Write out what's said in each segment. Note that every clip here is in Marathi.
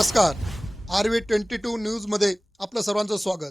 नमस्कार. आर व्ही ट्वेंटी टू न्यूजमध्ये आपलं सर्वांचं स्वागत.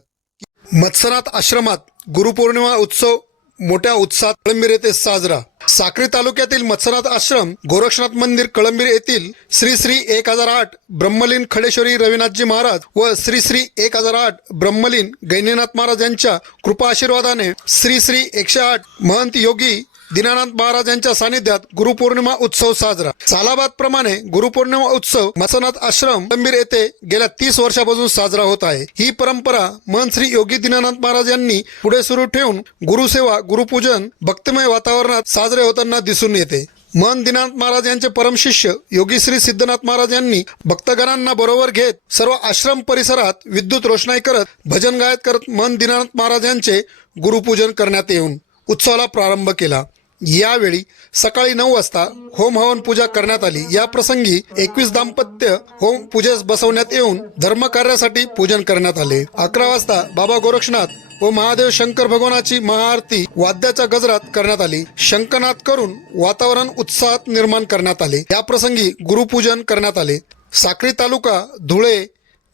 मत्सनाथ आश्रमात गुरुपौर्णिमा उत्सव मोठ्या उत्साहात कळंबीर येथे साजरा. साक्री तालुक्यातील मत्सनाथ आश्रम गोरक्षनाथ मंदिर कळंबीर येथील श्री श्री एक हजार आठ ब्रह्मलीन खडेश्वरी रविनाथजी महाराज व श्री श्री एक हजार आठ ब्रह्मलीन गैनीनाथ महाराज यांच्या कृपा आशीर्वादाने श्री श्री एकशे आठ महंत योगी दीनानाथ महाराज यांच्या सानिध्यात गुरुपौर्णिमा उत्सव साजरा. सालाबाद प्रमाणे गुरुपौर्णिमा उत्सव मसनाथ आश्रम गंभीर येथे गेल्या तीस वर्षापासून साजरा होत आहे. ही परंपरा मन श्री योगी दीनानाथ महाराज यांनी पुढे सुरू ठेवून गुरुसेवा गुरुपूजन भक्तिमय वातावरणात साजरे होताना दिसून येते. मन दिनानाथ महाराज यांचे परमशिष्य योगी श्री सिद्धनाथ महाराज यांनी भक्तगणांना बरोबर घेत सर्व आश्रम परिसरात विद्युत रोषणाई करत भजन गायत करत मन दिनानाथ महाराज यांचे गुरुपूजन करण्यात येऊन उत्सवाला प्रारंभ केला. यावेळी सकाळी नऊ वाजता होम हवन पूजा करण्यात आली. या प्रसंगी एकवीस दाम्पत्य होम पूजेस बसवण्यात येऊन धर्मकार्यासाठी पूजन करण्यात आले. अकरा वाजता बाबा गोरक्षनाथ व महादेव शंकर भगवानाची महाआरती वाद्याच्या गजरात करण्यात आली. शंकनाथ करून वातावरण उत्साहात निर्माण करण्यात आले. या प्रसंगी गुरुपूजन करण्यात आले. साक्री तालुका धुळे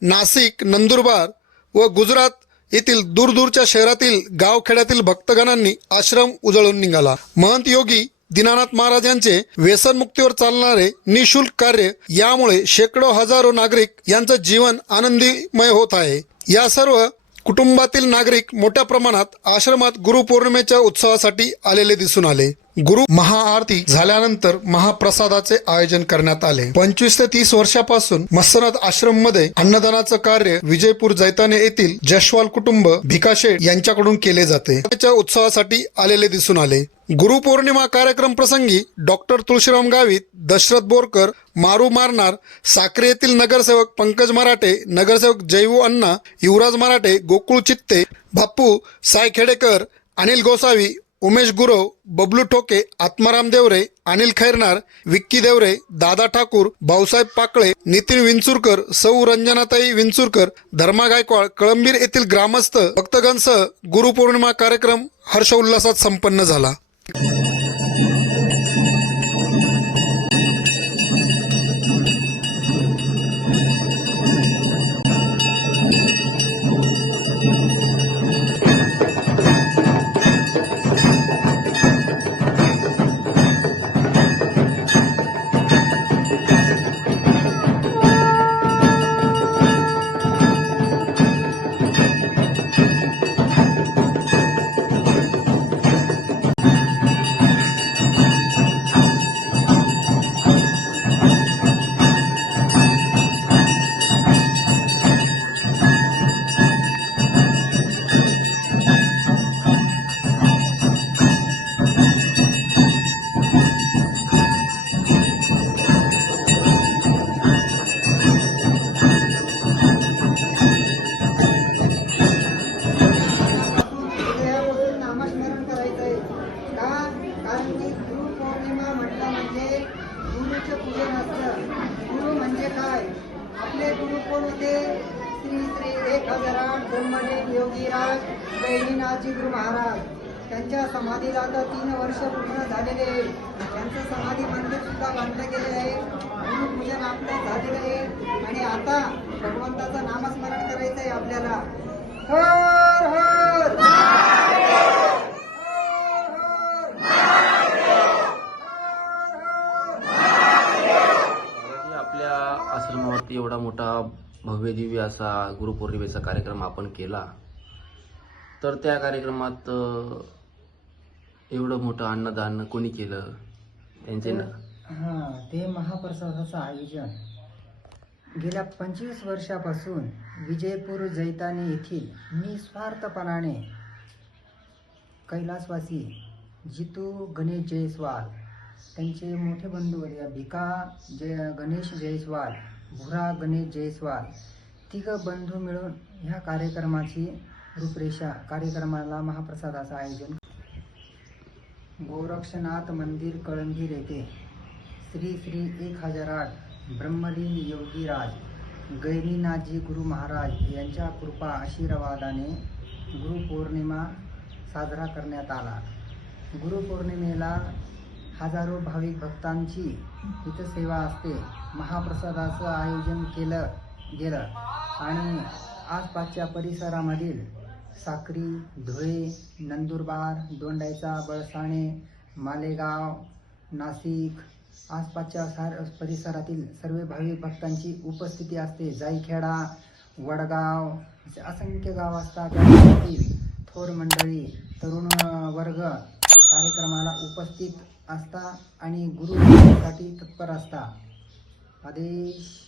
नाशिक नंदुरबार व गुजरात येथील दूरदूरच्या शहरातील गावखेड्यातील भक्तगणांनी आश्रम उजळून निघाला. महंत योगी दीनानाथ महाराज यांचे व्यसनमुक्तीवर चालणारे निशुल्क कार्य यामुळे शेकडो हजारो नागरिक यांचं जीवन आनंदीमय होत आहे. या सर्व कुटुंबातील नागरिक मोठ्या प्रमाणात आश्रमात गुरुपौर्णिमेच्या उत्सवासाठी आलेले दिसून आले. गुरु महाआरती झाल्यानंतर महाप्रसादाचे आयोजन करण्यात आले. पंचवीस ते तीस वर्षापासून मत्सनाथ आश्रममध्ये अन्नदानाचं कार्य विजयपूर जैताने येथील जशवाल कुटुंब भिकाशेठ यांच्याकडून केले जाते. त्याच्या उत्सवासाठी आलेले दिसून आले. गुरुपौर्णिमा कार्यक्रम प्रसंगी डॉक्टर तुळशीराम गावित दशरथ बोरकर मारू मारणार साक्री येथील नगरसेवक पंकज मराठे नगरसेवक जयवू अण्णा युवराज मराठे गोकुळ चित्ते बाप्पू साय खेडेकर अनिल गोसावी उमेश गुरव बबलू ठोके आत्माराम देवरे अनिल खैरनार विक्की देवरे दादा ठाकूर भाऊसाहेब पाकळे नितीन विंचुरकर सौ रंजनाताई विंचुरकर धर्मा गायकवाड कळंबीर येथील ग्रामस्थ भक्तगणसह गुरुपौर्णिमा कार्यक्रम हर्षोल्लासात संपन्न झाला. Thank you. काय आपले गुरु कोण होते? श्री श्री एक हजार आठ ब्रह्मदेव योगीराज गैनीनाथजी गुरु महाराज. त्यांच्या समाधीला आता तीन वर्ष पूर्ण झालेले आहे. त्यांचं समाधी मंदिर सुद्धा बांधलं गेले आहे. गुरुपूजन आपलं झालेलं आहे. आणि आता भगवंताचं नामस्मरण करायचं आहे आपल्याला. हो! एवढा मोठा भव्य दिव्य असा गुरुपौर्णिमेचा कार्यक्रम आपण केला तर त्या कार्यक्रमात एवढं मोठं अन्नदान कोणी केलं? त्यांचे ना हा ते महाप्रसादाचं आयोजन. गेल्या पंचवीस वर्षापासून विजयपूर जैतानी येथील निस्वार्थपणाने कैलासवासी जितू गणेश जयस्वाल त्यांचे मोठे बंधू भिका जय गणेश जयस्वाल भुरा गणेश जयस्वाल तिघ बंधू मिळून ह्या कार्यक्रमाची रूपरेषा कार्यक्रमाला महाप्रसादाचं आयोजन गोरक्षनाथ मंदिर कळंगीर येथे श्री श्री एक हजार आठ ब्रह्मलीन योगीराज गैरीनाथजी गुरु महाराज यांच्या कृपा आशीर्वादाने गुरुपौर्णिमा साजरा करण्यात आला. गुरुपौर्णिमेला हजारो भाविक भक्तांची इथं सेवा असते. महाप्रसादाचं आयोजन केलं गेलं. आणि आसपासच्या परिसरामधील साक्री धुळे नंदुरबार दोंडायचा बळसाणे मालेगाव नाशिक आसपासच्या सार परिसरातील सर्व भाविक भक्तांची उपस्थिती असते. जाईखेडा वडगाव असे असंख्य गाव असतात. त्या थोर मंडळी तरुण वर्ग कार्यक्रमाला उपस्थित असता आणि गुरुसाठी तत्पर असता hadis